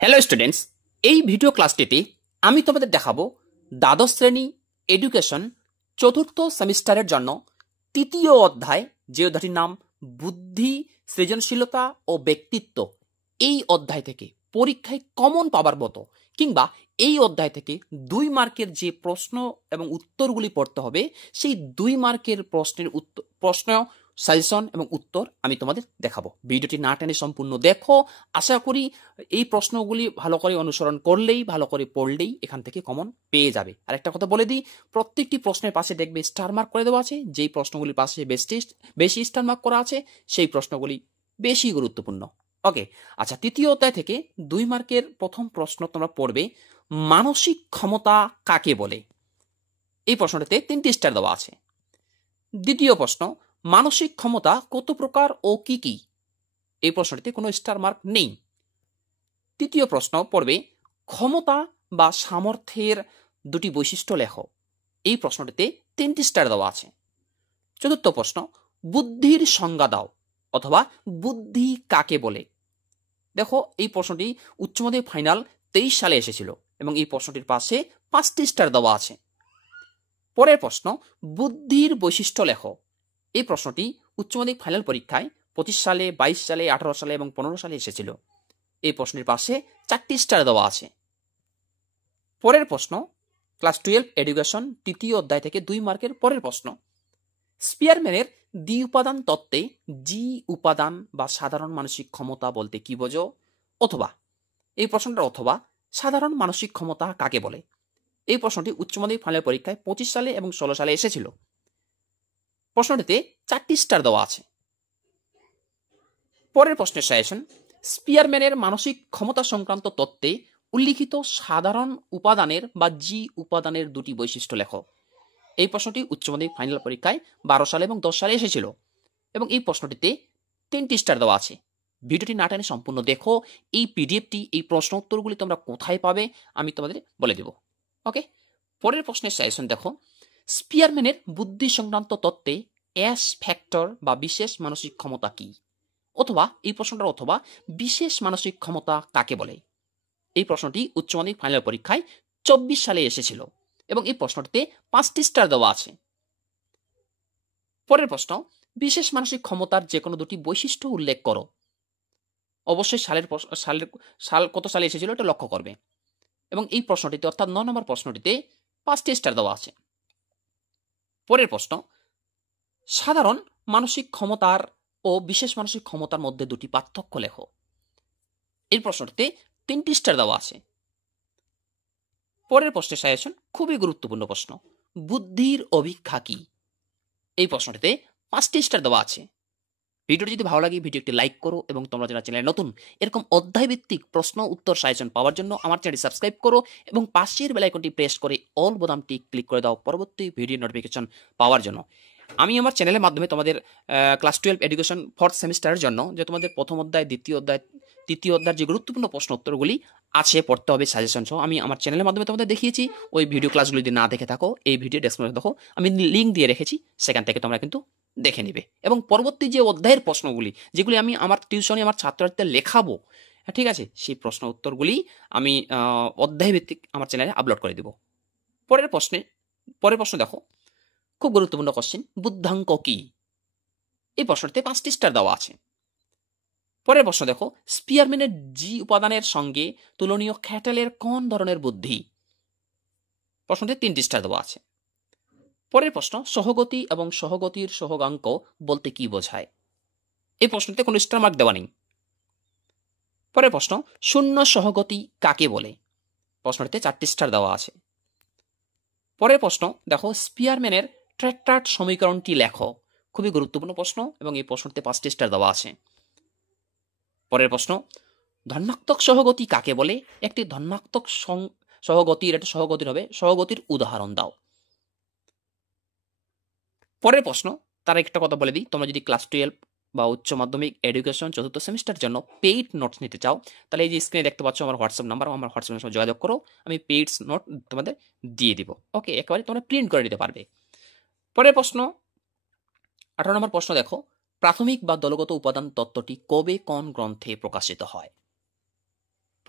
Hello students, এই video ক্লাসটিতে আমি তোমাদের দেখাবো দ্বাদশ শ্রেণী এডুকেশন চতুর্থ সেমিস্টারের জন্য তৃতীয় অধ্যায়, যে অধ্যায়টির নাম বুদ্ধি, সৃজনশীলতা ও ব্যক্তিত্ব। এই অধ্যায় থেকে পরীক্ষায় কমন পাবার মতো কিংবা এই অধ্যায় থেকে 2 মার্কের যে প্রশ্ন এবং উত্তরগুলি পড়তে হবে, সেই 2 মার্কের প্রশ্ন সাজেশন এবং উত্তর আমি তোমাদের দেখাবো। ভিডিওটি না টেনে সম্পূর্ণ দেখো। আশা করি এই প্রশ্নগুলি ভালো করে অনুসরণ করলেই, ভালো করে পড়লেই এখান থেকে কমন পেয়ে যাবে। আর একটা কথা বলে দিই, প্রত্যেকটি প্রশ্নের পাশে দেখবে স্টার মার্ক করে দেওয়া আছে। যেই প্রশ্নগুলির পাশে বেশি স্টার মার্ক করা আছে সেই প্রশ্নগুলি বেশি গুরুত্বপূর্ণ। ওকে, আচ্ছা, তৃতীয় অধ্যায় থেকে 2 মার্কের প্রথম প্রশ্ন তোমরা পড়বে, মানসিক ক্ষমতা কাকে বলে। এই প্রশ্নটিতে 3টি স্টার দেওয়া আছে। দ্বিতীয় প্রশ্ন, মানসিক ক্ষমতা কত প্রকার ও কি কি। এই প্রশ্নটিতে কোনো স্টার মার্ক নেই। তৃতীয় প্রশ্ন পড়বে, ক্ষমতা বা সামর্থ্যের 2টি বৈশিষ্ট্য লেখো। এই প্রশ্নটিতে 3টি স্টার দেওয়া আছে। চতুর্থ প্রশ্ন, বুদ্ধির সংজ্ঞা দাও অথবা বুদ্ধি কাকে বলে। দেখো, এই প্রশ্নটি উচ্চ মাধ্যমিক ফাইনাল 23 সালে এসেছিল এবং এই প্রশ্নটির পাশে 5টি স্টার দেওয়া আছে। পরের প্রশ্ন, বুদ্ধির বৈশিষ্ট্য লেখো। এই প্রশ্নটি উচ্চ মাধ্যমিক ফাইনাল পরীক্ষায় 25 সালে, 22 সালে, 18 সালে এবং 15 সালে এসেছিল। এই প্রশ্নের পাশে 4টি স্টার দেওয়া আছে। পরের প্রশ্ন, ক্লাস 12 এডুকেশন তৃতীয় অধ্যায় থেকে 2 মার্কের পরের প্রশ্ন, স্পিয়ারম্যানের দ্বি উপাদান তত্ত্বে জি উপাদান বা সাধারণ মানসিক ক্ষমতা বলতে কি বোঝো, অথবা এই প্রশ্নটার অথবা সাধারণ মানসিক ক্ষমতা কাকে বলে। এই প্রশ্নটি উচ্চ মাধ্যমিক ফাইনাল পরীক্ষায় 25 সালে এবং 16 সালে এসেছিল। প্রশ্নটিতে 4টি স্টার দেওয়া আছে। পরের প্রশ্নের সাজেশন, স্পিয়ারম্যানের মানসিক ক্ষমতা সংক্রান্ত তত্ত্বে উল্লিখিত সাধারণ উপাদানের বা জি উপাদানের 2টি বৈশিষ্ট্য লেখো। এই প্রশ্নটি উচ্চ মাধ্যমিক ফাইনাল পরীক্ষায় 12 সালে এবং 10 সালে এসেছিল এবং এই প্রশ্নটিতে 3টি স্টার দেওয়া আছে। ভিডিওটি না টেনে সম্পূর্ণ দেখো। এই পিডিএফটি, এই প্রশ্ন উত্তরগুলি তোমরা কোথায় পাবে আমি তোমাদের বলে দেব। ওকে, পরের প্রশ্নের সাজেশন দেখো, স্পিয়ারম্যানের বুদ্ধি সংক্রান্ত তত্ত্বে এস ফ্যাক্টর বা বিশেষ মানসিক ক্ষমতা কি, অথবা এই প্রশ্নটার অথবা বিশেষ মানসিক ক্ষমতা কাকে বলে। এই প্রশ্নটি উচ্চ মাধ্যমিক ফাইনাল পরীক্ষায় 24 সালে এসেছিল এবং এই প্রশ্নটিতে 5টি স্টার দেওয়া আছে। পরের প্রশ্ন, বিশেষ মানসিক ক্ষমতার যে কোনো 2টি বৈশিষ্ট্য উল্লেখ করো। অবশ্যই সাল কত সালে এসেছিল এটা লক্ষ্য করবে এবং এই প্রশ্নটিতে অর্থাৎ 9 নম্বর প্রশ্নটিতে 5টি স্টার দেওয়া আছে। পরের প্রশ্ন, সাধারণ মানসিক ক্ষমতার ও বিশেষ মানসিক ক্ষমতার মধ্যে 2টি পার্থক্য লেখো। এই প্রশ্নটিতে 3টি স্টার দেওয়া আছে। পরের প্রশ্নের সাজেশন খুবই গুরুত্বপূর্ণ প্রশ্ন, বুদ্ধির অভিক্ষা কি। এই প্রশ্নটিতে 5টি স্টার দেওয়া আছে। ভিডিওটি যদি ভালো লাগে ভিডিও একটি লাইক করো এবং তোমরা যারা চ্যানেলে নতুন এরকম অধ্যায়ভিত্তিক প্রশ্ন উত্তর সাজেশন পাওয়ার জন্য আমার চ্যানেলটি সাবস্ক্রাইব করো এবং পাশের বেল আইকনটি প্রেস করে অল বোতামটি ক্লিক করে দাও পরবর্তী ভিডিও নোটিফিকেশন পাওয়ার জন্য। আমি আমার চ্যানেলের মাধ্যমে তোমাদের ক্লাস 12 এডুকেশন 4th সেমিস্টারের জন্য যে তোমাদের প্রথম অধ্যায়, দ্বিতীয় অধ্যায়, তৃতীয় অধ্যায়ের যে গুরুত্বপূর্ণ প্রশ্ন উত্তরগুলি আছে পড়তে হবে সাজেশন সহ, আমি আমার চ্যানেলের মাধ্যমে তোমাদের দেখিয়েছি। ওই ভিডিও ক্লাসগুলি যদি না দেখে থাকো এই ভিডিও ডেসক্রিপশনে দেখো, আমি লিঙ্ক দিয়ে রেখেছি, সেখান থেকে তোমরা কিন্তু দেখে নিবে এবং পরবর্তী যে অধ্যায়ের প্রশ্নগুলি যেগুলি আমি আমার টিউশনে আমার ছাত্রছাত্রীদের লেখাবো, ঠিক আছে, সেই প্রশ্ন উত্তরগুলি আমি অধ্যায় ভিত্তিক আমার চ্যানেলে আপলোড করে দেব। পরের প্রশ্ন দেখো, খুব গুরুত্বপূর্ণ কোশ্চেন, বুদ্ধাঙ্ক কি। এই প্রশ্নটিতে 5টি স্টার দেওয়া আছে। পরের প্রশ্ন দেখো, স্পিয়ারম্যানের জি উপাদানের সঙ্গে তুলনীয় খ্যাটেলের কোন ধরনের বুদ্ধি। প্রশ্নটিতে 3টি স্টার দেওয়া আছে। পরের প্রশ্ন, সহগতি এবং সহগতির সহগাঙ্ক বলতে কি বোঝায়। এই প্রশ্নটিতে কোনো স্টার মার্ক দেওয়া নেই। পরের প্রশ্ন, শূন্য সহগতি কাকে বলে। প্রশ্নটিতে 4টি স্টার দেওয়া আছে। পরের প্রশ্ন দেখো, স্পিয়ারম্যানের ট্রেট্রাট সমীকরণটি লেখো। খুবই গুরুত্বপূর্ণ প্রশ্ন এবং এই প্রশ্নটিতে 5টি স্টার দেওয়া আছে। পরের প্রশ্ন, ধনাত্মক সহগতি কাকে বলে। একটি ধনাত্মক সহগতির একটা সহগতির হবে সহগতির উদাহরণ দাও। পরের প্রশ্ন, তার একটা কথা বলে দিই, তোমরা যদি ক্লাস 12 বা উচ্চ মাধ্যমিক এডুকেশন 4th সেমিস্টারের জন্য পেইড নোটস নিতে চাও, তাহলে এই যে স্ক্রিনে দেখতে পাচ্ছ আমার হোয়াটসঅ্যাপ নাম্বার, আমার হোয়াটসঅ্যাপের সঙ্গে যোগাযোগ করো, আমি পেইড নোট তোমাদের দিয়ে দিব। ওকে, একেবারে তোমরা প্রিন্ট করে নিতে পারবে। পরের প্রশ্ন 18 নম্বর প্রশ্ন দেখো, প্রাথমিক বা দলগত উপাদান তত্ত্বটি কবে কোন গ্রন্থে প্রকাশিত হয়।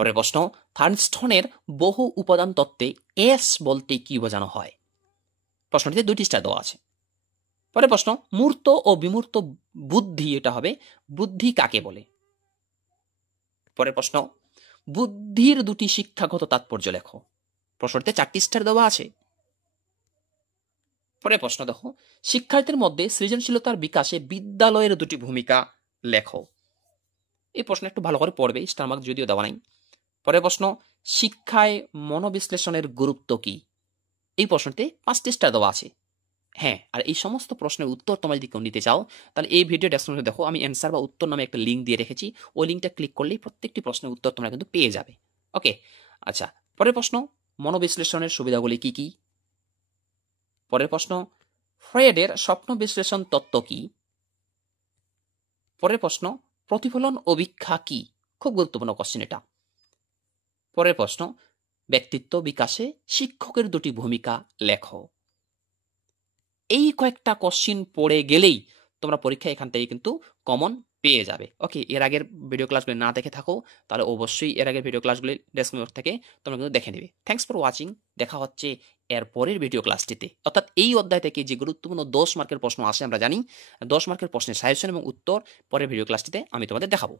পরের প্রশ্ন, থার্নস্টনের বহু উপাদান তত্ত্বে এস বলতে কি বোঝানো হয়? প্রশ্নটিতে দুইটি স্টার দেওয়া আছে। পরের প্রশ্ন, মূর্ত ও বিমূর্ত বুদ্ধি, এটা হবে বুদ্ধি কাকে বলে? পরের প্রশ্ন, বুদ্ধির দুটি শিক্ষাগত তাৎপর্য লেখো। প্রশ্নটিতে 4টি স্টার দেওয়া আছে। পরের প্রশ্ন দেখো, শিক্ষার্থীর মধ্যে সৃজনশীলতার বিকাশে বিদ্যালয়ের দুটি ভূমিকা লেখো। এই প্রশ্ন একটু ভালো করে পড়বে, স্টার মার্ক যদিও দেওয়া নাই। পরের প্রশ্ন, শিক্ষায় মনোবিশ্লেষণের গুরুত্ব কি? এই প্রশ্নতে 5টি স্টার দেওয়া আছে। হ্যাঁ, আর এই সমস্ত প্রশ্নের উত্তর তোমরা যদি কেউ নিতে চাও তাহলে এই ভিডিও ডেসক্রিপশনে দেখো, আমি অ্যান্সার বা উত্তর নামে একটা লিঙ্ক দিয়ে রেখেছি। ওই লিঙ্কটা ক্লিক করলেই প্রত্যেকটি প্রশ্নের উত্তর তোমরা কিন্তু পেয়ে যাবে। ওকে, আচ্ছা। পরের প্রশ্ন, মনোবিশ্লেষণের সুবিধাগুলি কি কি? পরের প্রশ্ন, ফ্রয়েডের স্বপ্ন বিশ্লেষণ তত্ত্ব কি? পরের প্রশ্ন, প্রতিফলন অভিক্ষা কি? খুব গুরুত্বপূর্ণ কোশ্চেন এটা। পরের প্রশ্ন, ব্যক্তিত্ব বিকাশে শিক্ষকের দুটি ভূমিকা লেখো। এই কয়েকটা কোশ্চেন পড়ে গেলেই তোমরা পরীক্ষা এখান থেকে কিন্তু কমন পেয়ে যাবে। ওকে, এর আগের ভিডিও ক্লাসগুলি না দেখে থাকো তাহলে অবশ্যই এর আগের ভিডিও ক্লাসগুলি ডেসক্রিপশন থেকে তোমরা কিন্তু দেখে নেবে। Thanks for watching. দেখা হচ্ছে এর পরের ভিডিও ক্লাসটিতে, অর্থাৎ এই অধ্যায় থেকে যে গুরুত্বপূর্ণ 10 মার্কের প্রশ্ন আসে আমরা জানি, 10 মার্কের প্রশ্নের সাজেশন এবং উত্তর পরের ভিডিও ক্লাসটিতে আমি তোমাদের দেখাবো।